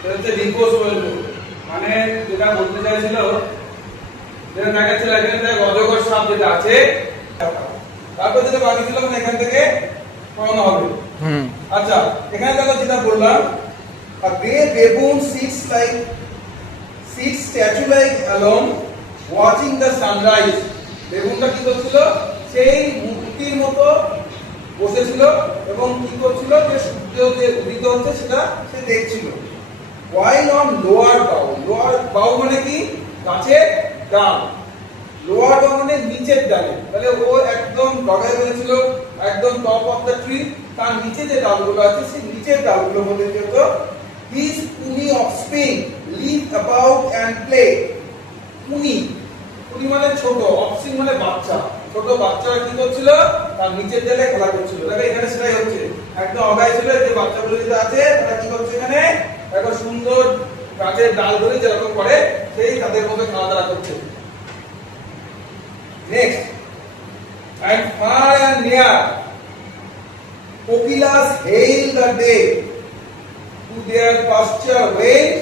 সেটা হচ্ছে রিপোর্ট। মানে যেটা বলতে চাইছিল, যেটা দেখাচ্ছিল এখানে অজগর সাপ যেটা আছে, তারপর যেটা বাকি ছিল মানে এখান থেকে সরানো হবে। আচ্ছা, এখানে দেখো যেটা বললাম, a grey baboon sits statue like alone watching the sunrise. বেগুনটা কি করছিল? সেই মূর্তির মতো বসেছিল এবং কি করছিল, যে সূর্য যে উদিত হচ্ছে সেটা সে দেখছিল। while on lower bough মানে কি? গাছের ডাল। লোয়ার বাউ মানে নিচের ডালে। তাহলে ও একদম ডগায় রয়েছিল, একদম টপ অফ দ্য ট্রি। তার নিচে যে ডালগুলো আছে সেই নিচের ডালগুলো মধ্যে কি হতো? His puny offspring live about and play. পুনি মানে ছোট, অফস্প্রিং মানে বাচ্চা। ছোট বাচ্চারা কি করছিল? তার নিচের ডালে খেলা করছিল। দেখো এখানে সেটাই হচ্ছে, একদম অগায় ছিল যে বাচ্চাগুলো যেটা আছে তারা কি করছে? এখানে একটা সুন্দর গাছের ডাল ধরে যেরকম করে সেই তাদের মধ্যে খেলাধুলা করছে। Next, and far and near, Kokilas hail the day. To their pasture wait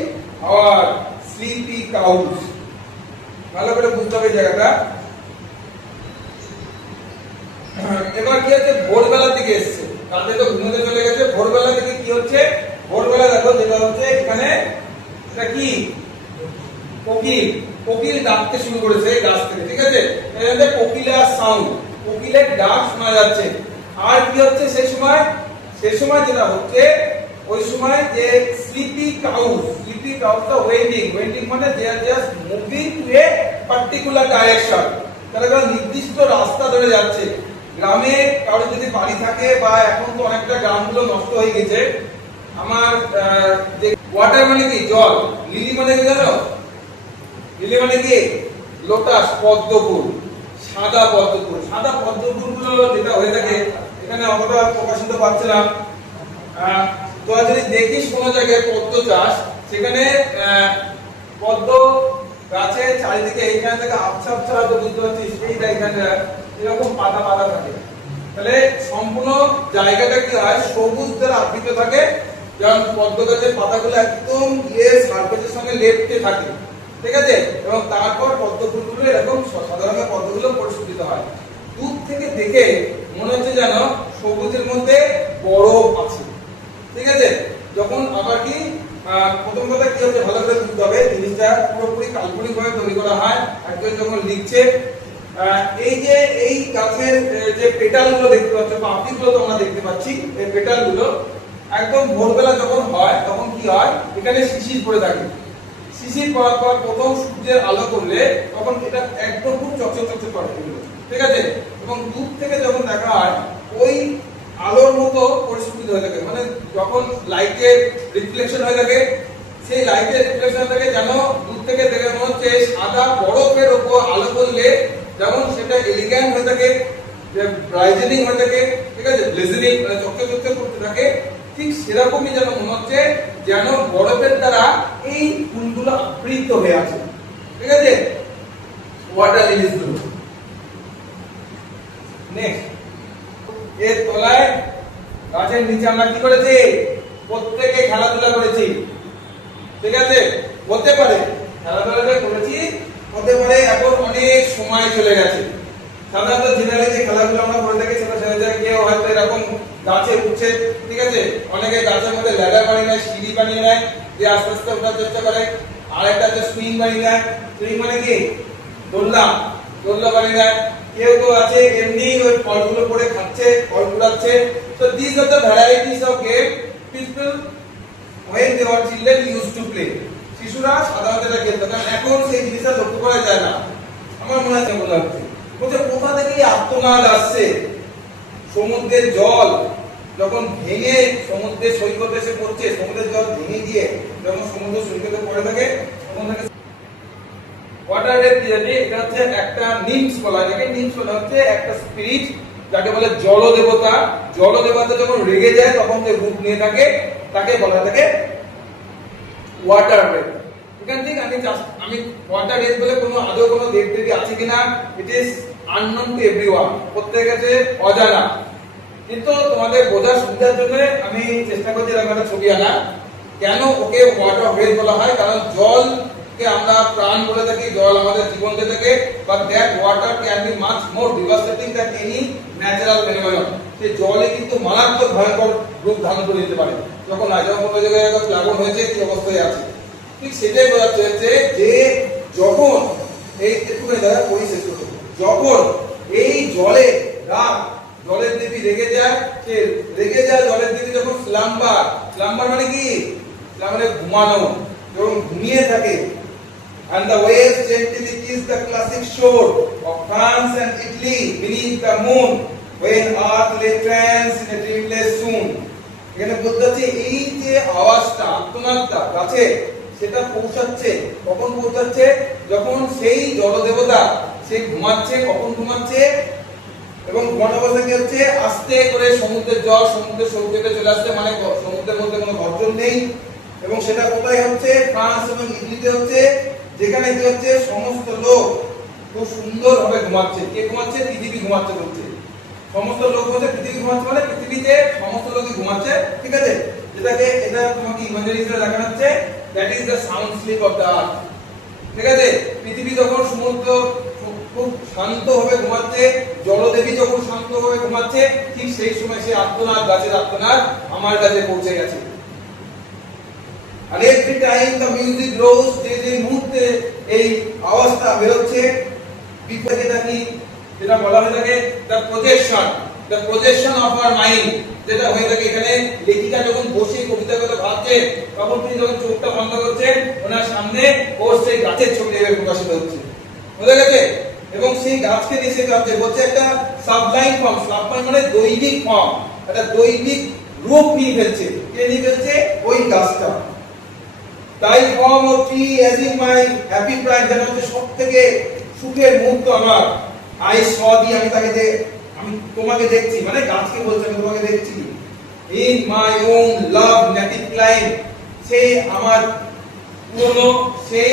our sleepy cows. ভালো করে বুঝতে হবে জায়গাটা। এবার কি হচ্ছে? ভোরবেলার দিকে এসছে, রাতে তো ঘুমোতে চলে গেছে। ভোরবেলা থেকে কি হচ্ছে? ভোরবেলা দেখো যেটা হচ্ছে এখানে, এটা কি? কোকিল। কোকিল ডাকতে শুরু করেছে গাছ থেকে, ঠিক আছে? এখানে কোকিলার সাউন্ড, কোকিলের ডাক শোনা যাচ্ছে। আর কি হচ্ছে সেই সময়? সেই সময় যেটা হচ্ছে, ওই সময় যে স্লিপি কাউসটা ওয়েটিং মানে they are just moving to a particular direction. তারা একটা নির্দিষ্ট রাস্তা ধরে যাচ্ছে। গ্রামে কারো যদি বাড়ি থাকে, বা এখন তো অনেকটা গ্রামগুলো নষ্ট হয়ে গেছে। আমার যে ওয়াটার মানে কি? জল। লিলি মানে কি জানো? লিলি মানে কি? লোটাস, পদ্মফুল, সাদা পদ্মফুল। সাদা পদ্মফুলগুলো যেটা হয়ে থাকে, এখানে অতটা প্রকাশিত পাচ্ছে না। তো যদি দেখিস কোন জায়গায় পদ্ম চাষ, সেখানে পদ্ম গাছের চারিদিকে এইখান থেকে আবছা আবছা হয়তো বুঝতে পারছিস, এই এখানে এরকম পাতা পাতা থাকে। তাহলে সম্পূর্ণ জায়গাটা কি হয়? সবুজ দ্বারা আবৃত থাকে। যেমন পদ্ম গাছের পাতাগুলো একদম সারফেসের সঙ্গে লেপ্টে থাকে, ঠিক আছে? এবং তারপর পদ্ম ফুলগুলো এরকম সাধারণত পদ্মগুলো পরিস্ফুটিত হয়। দূর থেকে দেখে মনে হচ্ছে যেন সবুজের মধ্যে বরফ আছে, ঠিক আছে? যখন আবার কি প্রথম কথা কি হচ্ছে, ভালো করে বুঝতে হবে, জিনিসটা পুরোপুরি কাল্পনিক ভাবে তৈরি করা হয়। একজন যখন লিখছে, এই যে এই গাছের যে পেটাল গুলো দেখতে পাচ্ছ, পাপড়ি গুলো তোমরা দেখতে পাচ্ছি, এই পেটাল গুলো একদম ভোরবেলা যখন হয় তখন কি হয়? এখানে শিশির পড়ে থাকে। শিশির পড়ার পর প্রথম সূর্যের আলো করলে তখন এটা একদম খুব চকচক করে, ঠিক আছে? এবং দূর থেকে যখন দেখা হয়, ওই আলোর মতো পরিস্ফুটিত হয়ে থাকে। মানে যখন লাইটের রিফ্লেকশন হয়ে থাকে, সেই লাইটের রিফ্লেকশন থেকে যেন দূর থেকে দেখে মনে হচ্ছে সাদা বরফের উপর আলো করলে যেমন সেটা এলিগ্যান্ট হয়ে থাকে, যে ব্রাইটেনিং হয়ে থাকে, ঠিক আছে? ব্লেজনিং মানে চকচক করতে থাকে। ঠিক সেরকমই যেন মনে হচ্ছে যেন বরফের দ্বারা এই ফুলগুলো আবৃত হয়ে আছে, ঠিক আছে? ওয়াটার লিলিজ গুলো। নেক্সট, এর তলায় গাছের নিচে আমরা কি করেছি? প্রত্যেকে খেলাধুলা করেছি, ঠিক আছে? হতে পারে খেলাধুলাটা করেছি, হতে পারে এখন অনেক সময় চলে গেছে। সাধারণত জেনারেলি যে খেলাধুলা আমরা করে থাকি সেটা কেউ হয়তো এরকম গাছে উঠছে, ঠিক আছে? অনেকে গাছের মধ্যে ল্যাডার বানিয়ে নেয়, সিঁড়ি বানিয়ে নেয়, যে আস্তে আস্তে ওঠার চেষ্টা করে। আর একটা হচ্ছে সুইং বানিয়ে নেয়। সুইং মানে কি? দোলনা বানিয়ে নেয়। কেউ তো আছে এমনি ওই ফলগুলো পড়ে খাচ্ছে, ফল কুড়াচ্ছে। So these are the varieties of game people when they were children used to play. শিশুরা সাধারণত এটা খেলতো, কারণ এখন সেই জিনিসটা লক্ষ্য করা যায় না। আমার মনে হয় মনে হচ্ছে বলছে কোথা থেকে আত্মনাদ আসছে? সমুদ্রের জল যখন ভেঙে সমুদ্রের সৈকতে এসে পড়ছে, সমুদ্রের জল ভেঙে গিয়ে যখন সমুদ্র সৈকতে পড়ে থাকে, তখন থেকে ওয়াটার রেড থিওরি, এটা হচ্ছে একটা নিমস বলা হয়। নিমস বলা হচ্ছে একটা স্পিরিট, যাকে বলে জল দেবতা। জল দেবতা যখন রেগে যায় তখন যে রূপ নিয়ে থাকে, তাকে বলা থাকে ওয়াটার রেড। এখান থেকে আমি ওয়াটার রেড বলে কোনো আদৌ কোনো দেবদেবী আছে কিনা, it is unknown to everyone, প্রত্যেকের কাছে অজানা। কিন্তু তোমাদের বোঝার সুবিধার জন্য আমি চেষ্টা করছি এরকম একটা ছবি আনা। কেন ওকে ওয়াটার ওয়েল বলা হয়? কারণ জলকে আমরা প্রাণ বলে থাকি, জল আমাদের জীবন দিয়ে থাকে, but that water can be much more devastating than any natural phenomenon. সেই জলে কিন্তু মারাত্মক ভয়ঙ্কর রূপ ধারণ করে নিতে পারে। যখন কোনো জায়গায় প্লাবন হয়েছে কি অবস্থায় আছে, ঠিক সেটাই বোঝাচ্ছে যে যখন এই একটুখানি দাদা পরিশেষ করতে, যখন এই জলে রাত জলের দেবী রেগে যায়, সে রেগে যায় জলের দেবী যখন স্লাম্বার, স্লাম্বার মানে কি? মানে ঘুমানো, যখন ঘুমিয়ে থাকে। And the waves gently kiss the classic shore of France and Italy beneath the moon when earth lay tranced in a dreamless swoon. এখানে বলতে হচ্ছে এই যে আওয়াজটা, আর্তনাদটা গাছে, সেটা পৌঁছাচ্ছে কখন? পৌঁছাচ্ছে যখন সেই জলদেবতা সে ঘুমাচ্ছে। কখন ঘুমাচ্ছে? এবং ঘুমানো অবস্থায় কি হচ্ছে? আস্তে করে সমুদ্রের জল সমুদ্রের সৌন্দর্যে চলে আসছে, মানে সমুদ্রের মধ্যে কোনো গর্জন নেই। এবং সেটা কোথায় হচ্ছে? ফ্রান্স এবং ইতালিতে হচ্ছে, যেখানে কি হচ্ছে? সমস্ত লোক খুব সুন্দর ভাবে ঘুমাচ্ছে। কে ঘুমাচ্ছে? পৃথিবী ঘুমাচ্ছে বলছে। সমস্ত লোক বলছে পৃথিবী ঘুমাচ্ছে, মানে পৃথিবীতে সমস্ত লোকই ঘুমাচ্ছে, ঠিক আছে? এটা তোমাকে ইমাজিনারি করে দেখানো হচ্ছে, that is the sound sleep of the earth, ঠিক আছে? পৃথিবী যখন সমুদ্র খুব শান্ত ভাবে ঘুমাচ্ছে, জলদেবী যখন শান্ত ভাবে ঘুমাচ্ছে, ঠিক সেই সময় সে আর্তনাদ, গাছের আর্তনাদ আমার কাছে পৌঁছে গেছে। আর এভরি টাইম দ্য মিউজিক রোজ, যে মুহূর্তে এই আওয়াজটা বেরোচ্ছে, বিপদে থাকি, যেটা বলা হয়ে থাকে the projection of our mind, যেটা হয়ে থাকে এখানে। লেখিকা যখন বসে কবিতার কথা ভাবছে, তখন তিনি যখন চোখটা বন্ধ করছেন, ওনার সামনে ওর সেই গাছের ছবি প্রকাশিত হচ্ছে, বুঝা গেছে? এবং সেই গাছকে নিয়ে সে ভাবছে, বলছে একটা সাবলাইম ফর্ম, সাবলাইম মানে দৈবিক ফর্ম, একটা দৈবিক রূপ নিয়ে ফেলছে। কে নিয়ে ফেলছে? ওই গাছটা। তাই form of tree as in my happy prime, যেন হচ্ছে সব থেকে সুখের মুহূর্ত আমার। আই স দি, আমি তোমাকে দেখছি, মানে গাছকে বলছে আমি তোমাকে দেখছি। In my own love native clime, সেই আমার পুরনো সেই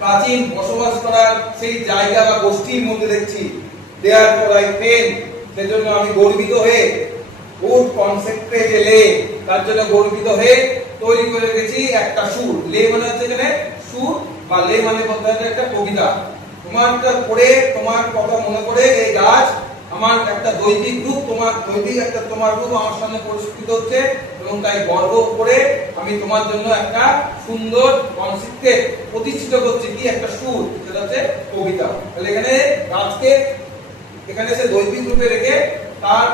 প্রাচীন বসবাস করার সেই জায়গা বা গোষ্ঠীর মধ্যে দেখছি। দেয়ার ফর আই পেন, সেজন্য আমি গর্বিত হয়ে, উড কনসেক্ট্রেট লে, তার জন্য গর্বিত হয়ে তৈরি করে রেখেছি একটা সুর। লে মানে হচ্ছে এখানে সুর, বা লে মানে বলতে হয় একটা কবিতা। তোমারটা পড়ে, তোমার কথা মনে করে এই গাছ আমার একটা দৈবিক রূপ, তোমার রূপ আমার সামনে পরিস্ফুটিত হচ্ছে, এবং তাই গর্ব করে আমি তোমার জন্য একটা সুন্দর কনসেপ্টে প্রতিষ্ঠিত করছি। কি? একটা সুর, সেটা হচ্ছে কবিতা। তাহলে এখানে গাছকে এখানে সে দৈবিক রূপে রেখে তার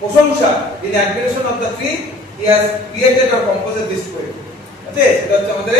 প্রশংসা, in admiration of the tree he has created or composed this poem. আছে, সেটা হচ্ছে আমাদের